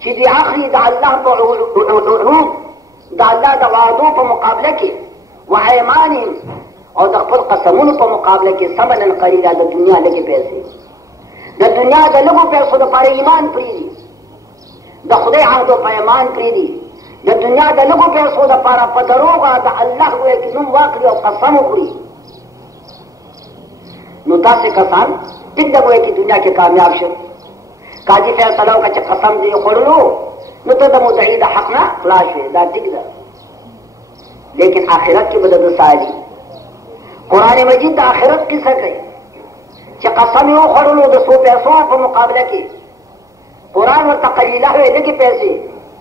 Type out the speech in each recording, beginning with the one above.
چې دی اخلي د الله په عروض د الله د وعدو په مقابله کې وایمانهم او د خپل قسمونو په مقابله کې ثمنا قلیلا د دنیا لږې پیسې د دنیا د لږو پیسو دپاره ایمان پرېږدي د خدای عهد او پیمان پرېږدي د دنیا د لږو پیسو دپاره په دروغه د الله ګویا کې نوم واخلي او قسم وخوري نو داسې کسان ټیک ده ګویا کې دنیا کې کامیاب شو قاضي فیصله وکړه چې قسم دې خوړلو نو ته د مدعي د حق نه خلاص شوې دا ټیک ده لیکن آخرت کې به د ده سالي قرآن مجید د آخرت قصه کوي چې قسم یې وخوړلو د څو پیسو په مقابله کې قرآن ورته قلیله وې لږې پیسې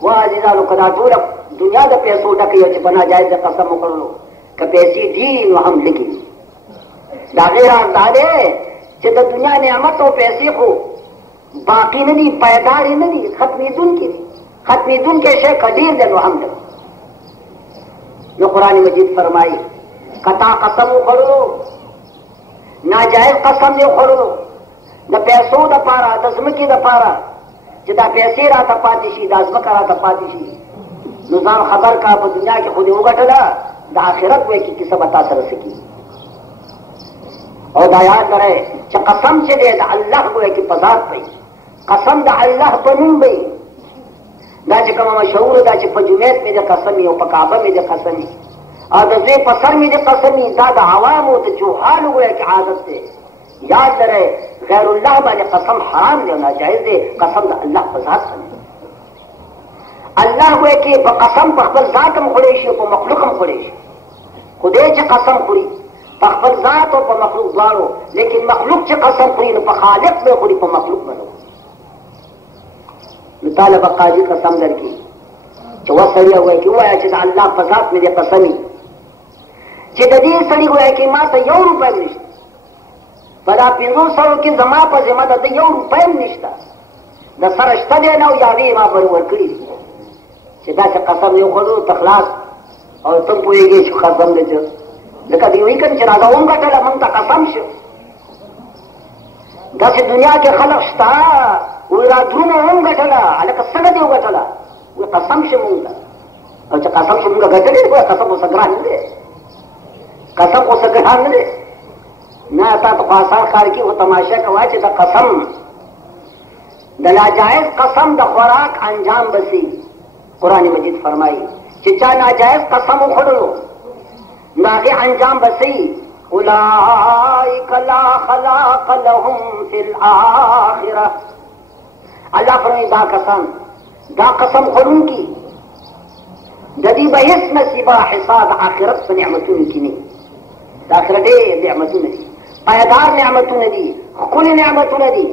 و عزیزانو که دا ټوله دنیا د پیسو ډکې یو چې په ناجایز د قسم وخوړلو که پیسې دي نو هم لږې د هغې راز دا دی چې د دنیا نعمت او پیسې خو باقی نه دي پایدار نه دي ختمېدونکي دي ختمېدونکی شی که ډېر دی نو هم لږ نو قرآن مجید فرمایي کتا قسم وخوړلو ناجایز قسم دې وخوړلو د پیسو دپاره د ځمکې دپاره چې دا پیسې راته پاتې شي دا ځمکه راته پاتې شي نو ځان خبر کا په دنیا کې خو دې وګټله د آخرت وایي کې کیسه به تا سره څه کېږي او دا یاد لرئ چې قسم چې دی د الله وایي کې په ذات وایي قسم د الله په نوم وایي دا چې کومه مشهوره ده چې په جمعیت مې د قسم او په کعبه مې د قسم او د زوی په سر مې د قسم دا د عوامو د جوهالو وایي کې عادت دی یاد لرئ غیر الله باندې قسم حرام دی او ناجایز دی قسم د الله په ذات باندې الله وایي کې په قسم په خپل ذات هم خوړی شي او په مخلوق هم خوړی شي خدای چې قسم خوري په خپل ذات او په مخلوق دواړو لیکن مخلوق چې قسم خوري نو په خالق به خوري په مخلوق به نه نو طالب قاضي قسم درکړي چې وسړی وایي چې ووایه چې د الله په ذات مې دې قسمي چې د دې سړي وایي کې ما ته 1 روپۍ هم نشته په دا 500 کې زما په ذمه ده 1 روپۍ هم نشته د سره شته دی نه او یادې ما پرې ورکړي دي چې داسې قسم یې وخوړو ته خلاص او ته پوهېږې چې قسم دی چې ځکه دوی وایي که چې راته وګټله موږ ته قسم شو داسې دنیا کې خلق شته وایي را درونه وګټله هلکه څنګه دې وګټله وایي قسم شو موږ ته او چې قسم شو موږ ګټلې دی قسم اوسه ګران نه دی قسم اوسه ګران نه دی نه تا ته خو آسان ښکار کي خو تماشه کوه چې د قسم د ناجایز قسم د خوراک انجام بسي قرآن مجید فرمایي چې چا ناجایز قسم وخوړلو نو هغې انجام بسي اولئک لا خلاق لهم فی الاخره الله فرمایي دا کسان دا قسم خوړونکي د دې به هېڅ نصیبه حساب آخرت په نعمتونو کې نه د آخرت ډېر نعمتونه دي پایدار نعمتونه دي ښکلي نعمتونه دي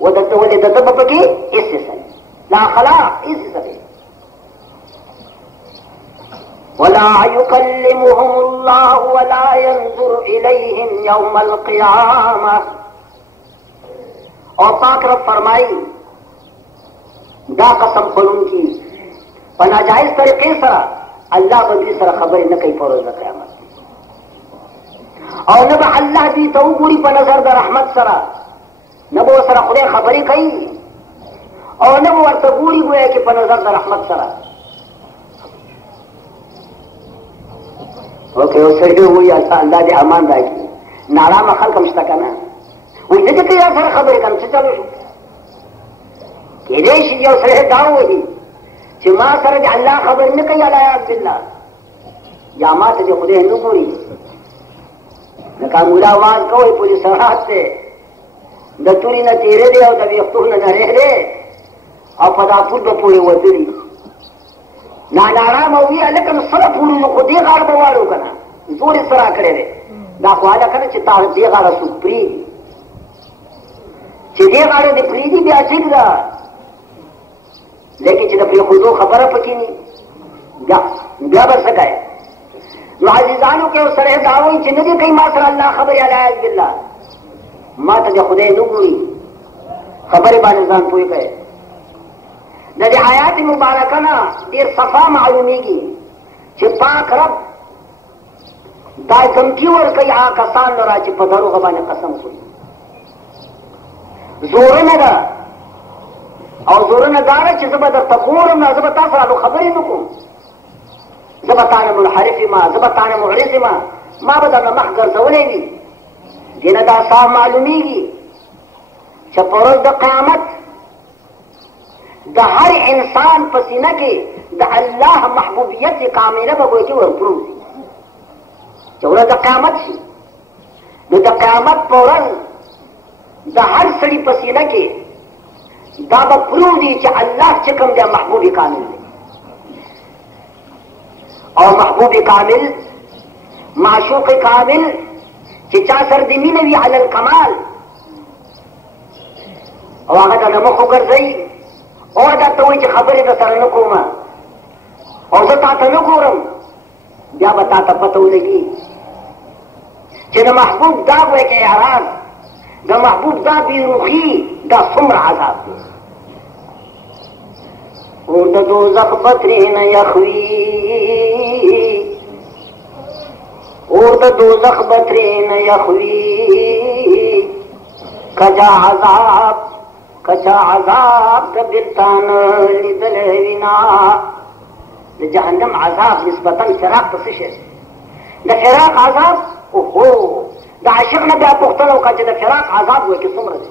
ولې د ده به پکې هېڅ حصه نه لا خلاق هېڅ حصه نه ولا يكلمهم الله ولا ينظر إليهم يوم القيامة اور پاک رب فرمائی دا قسم خورونکي په ناجایز طریقې سره الله به دوی سره خبرې نه کوي په ورځ د قیامت او نه به الله دوی ته وګوري په نظر د رحمت سره نه به ورسره خدای خبرې کوي او نه به ورته ګوري ګویا کې په نظر د رحمت سره اوکې یو سړي ووایي الله دې امان راکړي نارامه خلک هم شته که نه وایي ځکه ته یا سره خبرې کوم څه چلو شو کېدای شي یو سړی دا ووایي چې ما سره د الله خبرې نه کوي علیاذ بالله یا ما ته دې خدای نه ګوري لکه مولا آواز کوئ پولیس سرحد دی د تورې نه تېرې دی او د ویښتو نه نرۍ دی او په دا پول به پورې ودري نارامه وي هلکه نو سره پورې نو خو دې غاړه به واړو که نه زور یې څه را کړی دی دا خو هلکه نه چې تا دې غاړه څوک پرېږدي چې دې غاړه دې پرېږدي بیا ټیک ده لیکن چې د پرېښودو خبره پکې نه بیا به څه کوې نو عزیزانو کې یو سړی دا وایي چې نه دې کوي ما سره الله خبرې علیاذ بالله ما ته د خدای نه ګوري خبرې باندې ځان پوه کوي د دې آیات مبارکه نه ډېر صفا معلومیږي چې پاک رب دا دمکي ورکوي هغه کسان لره چې په دروغه باندې قسم خوري زوره نه ده او زورنا دارا چې زه به درته ګورم نه زه به تا سره خبرې نه کوم زه به تانه منحرف ما زه به تانه معرض ما به درنه مخ ګرځولی وي دې نه دا صاف معلومیږي چې په ورځ د قیامت د هر انسان په سینه کې د الله محبوبیت کامله به ګوتې ورپروزي چې ورځ د قیامت شي نو د قیامت په ورځ د هر سړي په سینه کې دا به پروزي چې الله چې کوم دی محبوب کامل دی او محبوب کامل معشوق کامل چې چا سر د مینه وي علی الکمال او هغه ته د مخ وګرځوي او دا ته وایي چې خبرې د سره نه کومه او زه تا ته نه ګورم بیا به تا ته پته ولګي چې د محبوب دا وایي کې اعراض د محبوب دا بیروخي دا څومره عذاب دی اور د دوزخ بترې نه یخوي اور د دوزخ بترې نه یخوي کچا عذاب د بلتان لیدلی وینا د جهنم عذاب نسبتا فراق ته څه شی د فراق عذاب اوهو د عاشق نه بیا پوښتنه وکړه چې د فراق عذاب وایي کې څومره دی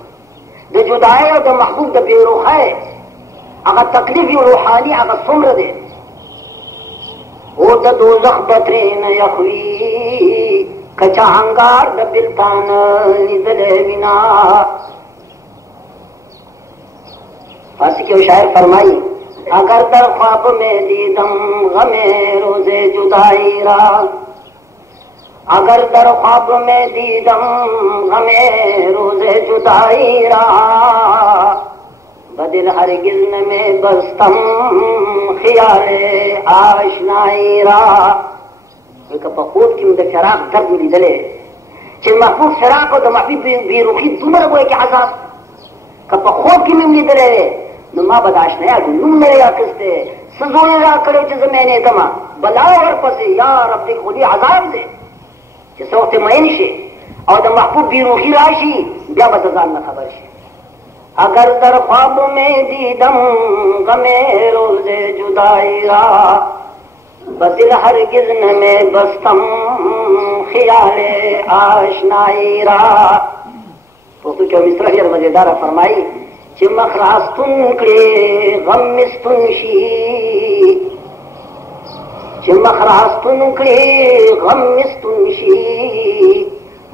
د جدایۍ او د محبوب د بېروخۍ هغه تکلیف روحاني هغه څومره دی او د دوزخ بترې نه یخوي کچا انګار د بلتان لیدلی وینا فارسی کے وہ شاعر فرمائی اگر در خواب میں دیدم غم روز جدائی را اگر در خواب میں دیدم غم روز جدائی را بدل ہرگز نہ میں بستم خیال آشنائی را لکه په خوب کې د فراق درد لیدلی چې محبوب فراق او د محبوب بېروخي دومره وایي کې عذاب که په خوب کې مې لیدلی دی نو ما به د اشنایا نوم مې رااخیستی څه زوی یې راکړی چې زه مینېدمه بلا ورپسې یا رب دې خو دې عذاب دی چې څه وخت مین شي او د محبوب بېروخي راشي بیا به د ځان نه خبر شي اگر در خواب میں دیدم غم روز جدائی را بدل هرگز نہ میں بستم خیال آشنائی را پښتو کې مصرع ډېر مزېداره فرمایي چې مخ راستون کړې غم مستون شي چې مخ راستون کړې غم مستون شي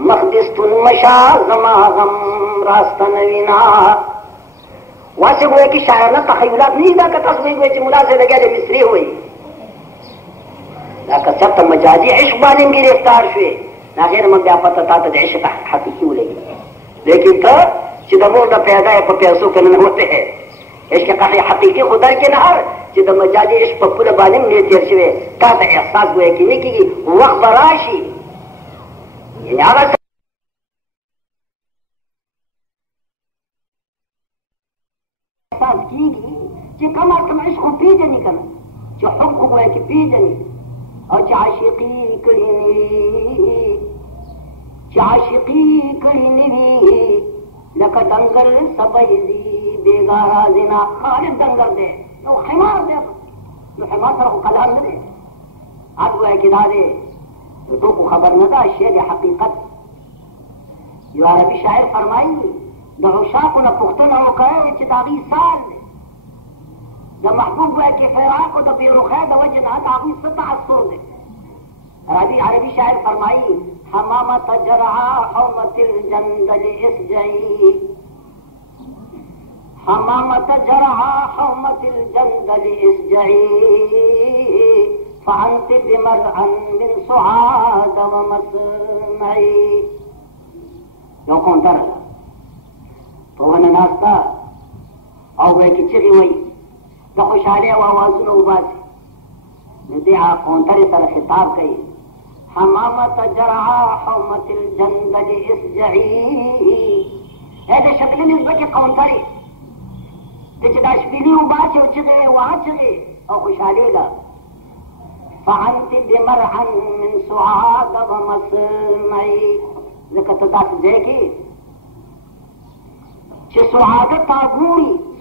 مخ دستون مشا زما غم راستن وینا واسه ګویا کې شاعرانه تخیلات نه دا که تاسو وایئ چې ملا صاحب لګیا د مصري وایي دا که چېرته مجازي عشق باندې ګرفتار شوې هغې نه بیا پته تا ته د عشق حقیقي ولګي لیکن ته چې د مور د پیدا یې په پیسو کې ننوتی عشق قطعي حقیقي خو درکې نه هر چې د مجازي عشق په پوله باندې هم ډېر تېر شوی تا ته احساس ګویا کې نه کېږي وخت به راشي یعنې هغه احساس کېږي چې کم از کم عشق خو پېژني که نه چې حب خو ګویا کې پېژني او چې عاشقي کړي نه وي چې عاشقي کړي نه وي لکه ډنګر سبی ځي بېګاره زنا خالد ډنګر دی نو خمار دی نو خمار سره خو کلام نه دی هر ګویا کې دا دی د ټوکو خبر نه ده شی د حقیقت یو عربي شاعر فرمایي د عشاقو نه پوښتنه وکړئ چې د هغوی سال دی د محبوب ګویا کې فراق او د بېروخۍ د وجې نه د هغوی څه تعصر دی عربي شاعر فرمایي حمامة جرعى حومة الجندل اسجعي حمامة جرعى حومة الجندل اسجعي فأنت بمرعا من سعاد ومسمعي یو کونتر په ونه ناسته او به کې چغې وایي د خوشحالۍ او اوازونه وباسي نو دې هغه کونترې سره خطاب کوي حمامة جرعى حومة الجندل اسجعي هذا شکل نسبة قونتري ته چې دا شپېلې وباسي او چغې واچغې او خوشحالېږه فعنت بمرعا من سعاد ومسمعي ځکه ته داسې ځای کې چې سعاده تا ګوري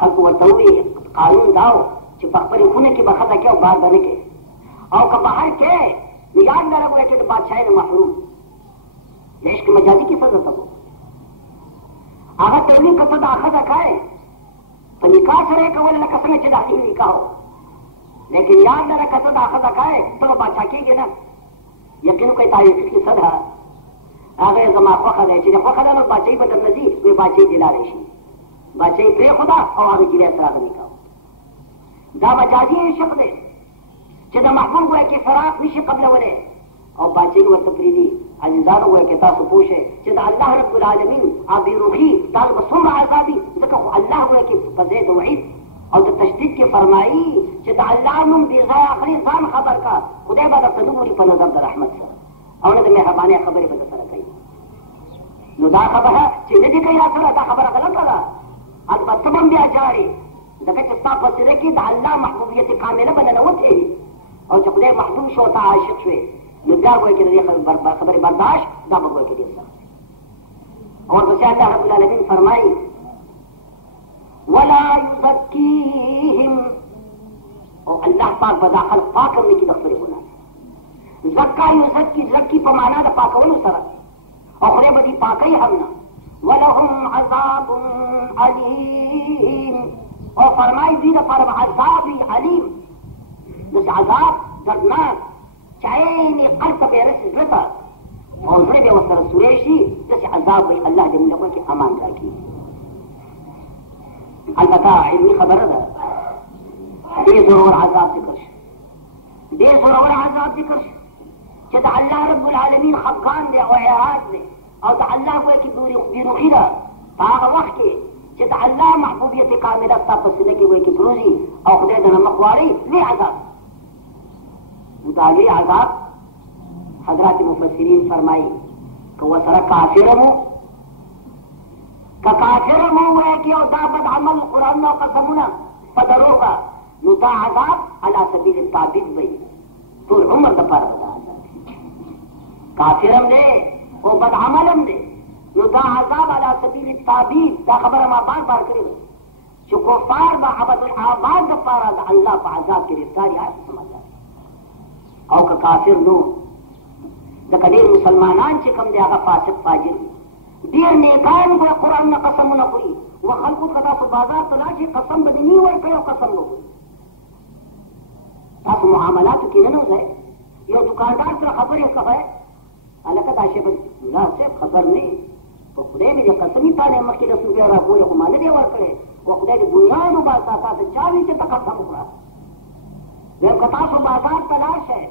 خلکو ورته وویل قانون دا و چې په خپلې خونه کې به ښځه کې او بار به نه کوي او که بهر کې نو یاد لره وایي چې د بادشاهۍ نه محروم د عشق مجازي کې سزا ته هغه ته ویل که ته دا ښځه کوې په نکاح سره یې کول لکه څنګه چې د هغې نکاح و لیکن یاد لره که ته دا ښځه کوې ته به بادشاه کېږې نه یقین وکړئ تاریخي قصه ده هغه یې زما خوښه دی چې د خوښه ده نو بادشاهي به درنه ځي وایي بادشاهي دې لاړی شي بادشاهي پرېښوده او هغه نجلۍ سره هغه نکاح دا مجازي عشق دی چې د محبوب وایي کې فراق نشي قبلولی او بادشاهي ورته پرېږدي عزیزانو وایي کې تاسو پوه شئ چې د الله رب العالمین بېروخي دا به څومره عذابي ځکه خو الله وایي کې په ځای د وعید او د تشدید کې فرمایي چې د الله نوم بې ځایه اخلي ځان خبر کا خدای به درته نه ګوري په نظر د رحمت سره او نه د مهربانۍ خبرې به درسره کوي نو دا خبره چې نه دې کوي را سره دا خبره غلطه ده البته به هم بیا جاري ځکه چې ستا په سره کې د الله محبوبیت کامله به ننوتې وي او چې خدای محبوب شو ته عاشق شوې نو بیا وایي چې د دې خبرې برداشت دا به وایي چې ډېر سخت او ورپسې الله رب العالمین فرمایي ولا يزكيهم او الله پاک به دا خلق پاک هم نه کړي د خپلې ګناه زکا یزکي زکي په معنا د پاکولو سره او خدای به دې پاکوي هم نه ولهم عذاب علیم او فرمایي دوی دپاره به عذاب علیم داسې عذاب دردناک چې عین قلب ته به یې رسي زړه ته او زړه به یې ورسره سوری شي داسې عذاب به الله دې موږ له کې امان راکړي البته علمي خبره ده ډېر زورور عذاب ذکر شي ډېر زورور عذاب ذکر شي چې د الله رب العالمین خفګان دی او اعراض دی او د الله وایي کې بېروخي ده په هغه وخت کې چې د الله محبوبیت کامله ستا په سینه کې وایي کې پروزي او خدای د نه مخ واړوي لوی عذاب دا لوی عذاب حضرات مفسرین فرمایي که ورسره کافر مو که کافر مو وایي کې او دا بد عمل قرآنونه او قسمونه په دروغه نو دا عذاب علی سبیل التعبید وایي ټول عمر دپاره به دا عذاب کافر هم دی او بد عمل هم دی نو دا عذاب علی سبیل التعبید دا خبره ما بار بار کړې ده چې کفار به ابدالآباد دپاره د الله په عذاب ګرفتار یا سمجھا او که کافر نو لکه ډېر مسلمانان چې کوم دی هغه فاسق فاجر ډېر نیکان به قرآنونه قسمونه خوري و خلکو ته تاسو بازار ته لاړ شئ قسم به دې نه ورکوي او قسم به وخوري تاسو معاملاتو کې ننوځئ یو دوکاندار سره خبرې کوئ هلکه دا شی به ملا صاحب خبر نه یې په خدای مې دې قسمي تاله مخکې د څو بیا راکول خو ما نه دی ورکړی و خدای دې بنیاد وباسه تاسو چا وي چې ته قسم وکړه ویم که تاسو بازار ته لاړ شئ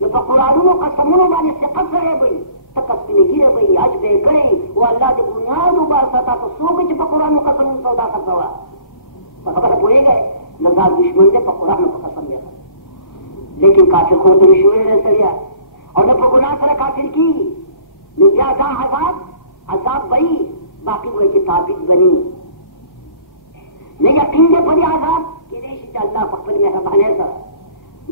نو په قرآنونو قسمونو باندې ثقت سره به وي تکه سپینګیره به وي حج به یې کړی و الله دې بنیاد وباسه تاسو څوک چې په قرآنو قسمونو سودا خرڅوه په خبره پوهېږئ د ځان دشمن دی په قرآن په قسم یې لیکن کافر خو ته نشي ویلی سړیه او نه په ګناه سره کافر کېږي نو بیا دا عذاب به وي باقي وایي چې ثابت بني نه یقین دی په دې عذاب کېدای شي چې الله په خپل مهربانۍ سره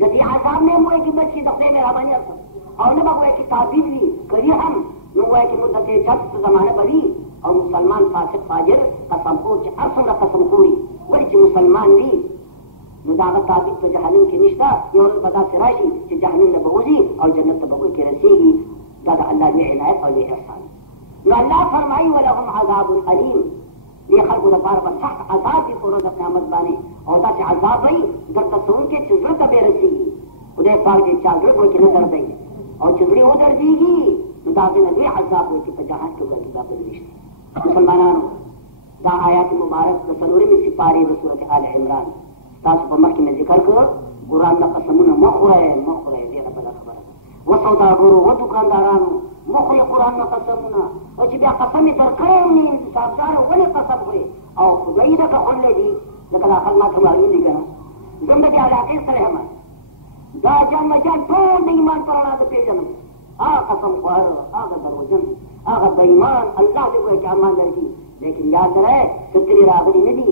د دې عذاب نه هم وایي چې بچ شي د خدای مهربانۍ سره او نه به وایي چې ثابت وي کوي هم نو وایي چې مدت چند زمانه به وي او مسلمان فاسق فاجر قسم خور چې هر څومره قسم خوري ولې چې مسلمان وي نو دا هغه ثابت په جهنم کې نشته یو ورځ به داسې راشي چې جهنم نه به وځي او جنت ته به کې رسېږي دا د الله لوی عنایت او لوی احسان نو الله فرمایي ولهم عذاب علیم دې خلکو لپاره به سخت عذاب وي په ورځ د قیامت باندې او داسې عذاب وي درته څوونکی چې زړه ته به رسېږي خدای پاک دې چا زړه وکړي نه دردوي او چې زړه ودرېږي نو د هغې نه لوی عذاب وي چې په جهان کې به دا بل نشته مسلمانانو دا آیات مبارک د څلورمې سپارې د سورت آل عمران تاسو په مخکې مې ذکر کړ قرآن نه قسمونه مه خورئ ډېره بده خبره ده و سوداګرو و دوکاندارانو مه خورئ قرآن نه قسمونه او چې بیا قسم یې درکړی هم نه حسابداره ولې قسم خورې او خدای ده که خوړلی دي لکه دا خلک ما ته معلوم دي که نه زه هم د دې علاقې سره یم دا جان مجان ټول د ایمان په رڼا زه پېژنم هغه قسم خوار هغه دروژن هغه بېایمان الله دې وایي چې امان درکړي لیکن یاد لرئ څه ترې راغلي نه دي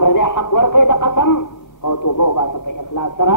پردی حق ورکړئ د قسم او توبه وباسه په اخلاص سره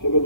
چې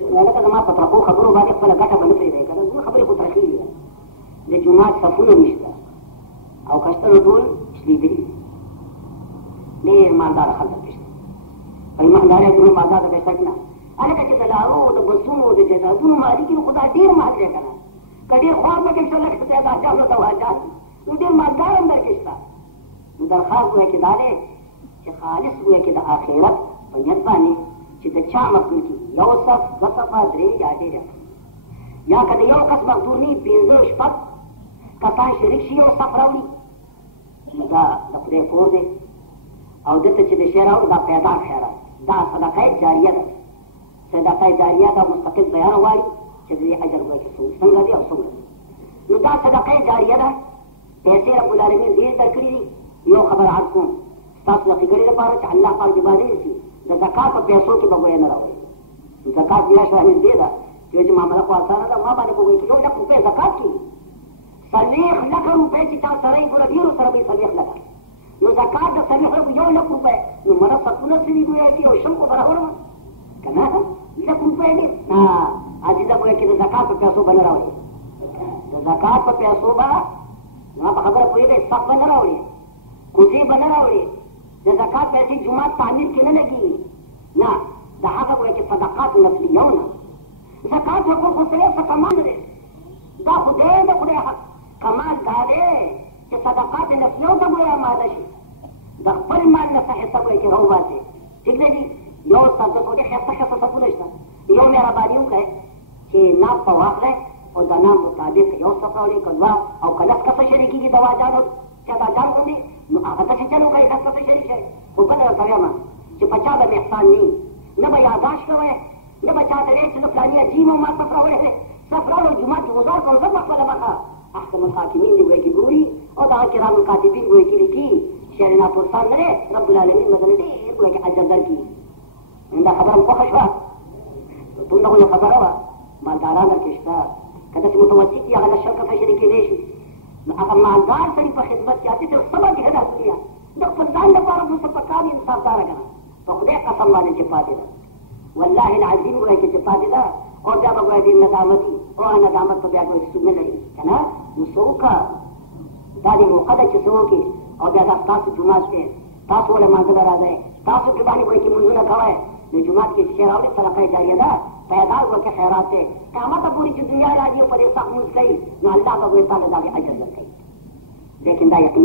ولا كذا ما تطرقوا خبروا بعد فلا قطع بنفسي ذيك انا دول خبري كنت رخيل لجماعه صفونه مشتا او كشتر دول شليدري ليه ما دار خلق بيشتا فما دار دول ما دار بيشتنا انا كده دارو ده بسمو ده جدا دول ما دي كده خدا ډیر ما دي کنه کدي خو ما کې څه لکه ته دا ځاله ته واجان نو دې ما دار اندر کېستا نو درخواست وکړه چې دارې چې خالص وکړه د اخرت په نیت باندې چې د چا مقبول کی یو صف دو صفه درې یا ډېر یا کله یو کس مقدور ني پنځه شپږ کسان شریک شي یو صف راوړي دا د خدای کور دی او دته چې د شعر او دا پیدا خیرات دا صدقه جاریه ده صدقه جاریه دا مستقل بیان وایي چې دې اجر وایي څنګه دی او څنګه نو دا صدقه جاریه ده پیسې رب العالمین دې درکړي دي یو خبر عاد کوم تاسو د فکرې لپاره چې الله پاک دې باندې سي د زکات په پیسو کې به وای نه راوړي زکات بیا شامل دی دا چې معاملې خو اسانه ده ما باندې کوی چې یو لک روپۍ زکات کی صلیخ لک روپۍ چې تاسو سره یې ګور ډیرو سره به صلیخ لک نو زکات د صلیخ یو لک روپۍ نو مرا فتونه سړي ګویا چې او شم کو برابر کنه لک روپۍ دې ها اځي دا ګویا چې د زکات په پیسو باندې راوړي د زکات په پیسو باندې نو په خبره کوي دې صف باندې راوړي کوزي باندې راوړي د زکات پیسې جمعه تعمیر کې نه لګي نه دا هغه وایي چې صدقات نفلیونه زکات ورکول خو سره څه کمال دی دا خدای د خدای حق کمال دا دی چې صدقات نفلیو ته وایي آماده شي د خپل مال نه څه حساب وایي چې راوباسي ټیک دی یو ستاسو ته ډېر ښه صفونه شته یو مهرباني وکړئ چې نام په واخلئ او د نام مطابق یو صف راوړئ که دوه او که لس کسه شریکېږي دواجانو چې دا جان غوندې نو هغه ته چې چلو کوي لس کسه شریک شئ خو بله درته وایم چې په چا به احسان نه وي نه به یاداشت کوئ نه به چاته وایي چې زه فلاني عجیب او ما صف راوړی دی صف راوړو جومات کې ګزار کړو زه خپله مخه احکم الحاکمین دې ګویا کې ګوري او دغه کرام الکاتبین ګویا کې لیکي شعر ناپرسان نه دی رب العالمین به درنه ډېر ګویا کې اجر درکړي دا خبره مو خوښه شوه دومره غوښه خبره وه مالداران درکې شته که داسې متوسط وي هغه له شل کسه شریکېدی شي نو هغه مالدار سړي په خدمت کې اتې ته څه باندې ښه دا دنیا د خپل ځان لپاره خو څه پکار وي انصافداره که نه په خدای قسم باندې چې پاتې ده والله العظیم ګویا چې پاتې ده او بیا به ګویا دې ندامتي او ندامت په بیا ګویا څوک نه لري که نه نو څه وکړه دا دې موقع ده چې څه وکړي او بیا دا ستاسو جومات دی تاسو ولې لمانځه له راځئ تاسو کې باندې ګویا کې لمونځونه کوئ نو جومات کې شی راوړئ صدقه جاریه ده پیدا وکړي خیرات دی قیامت ته پورې چې دنیا راځي او په دې سخت لمونځ کوي نو الله به ګویا تاله د هغې اجر درکوي لیکن دا یقین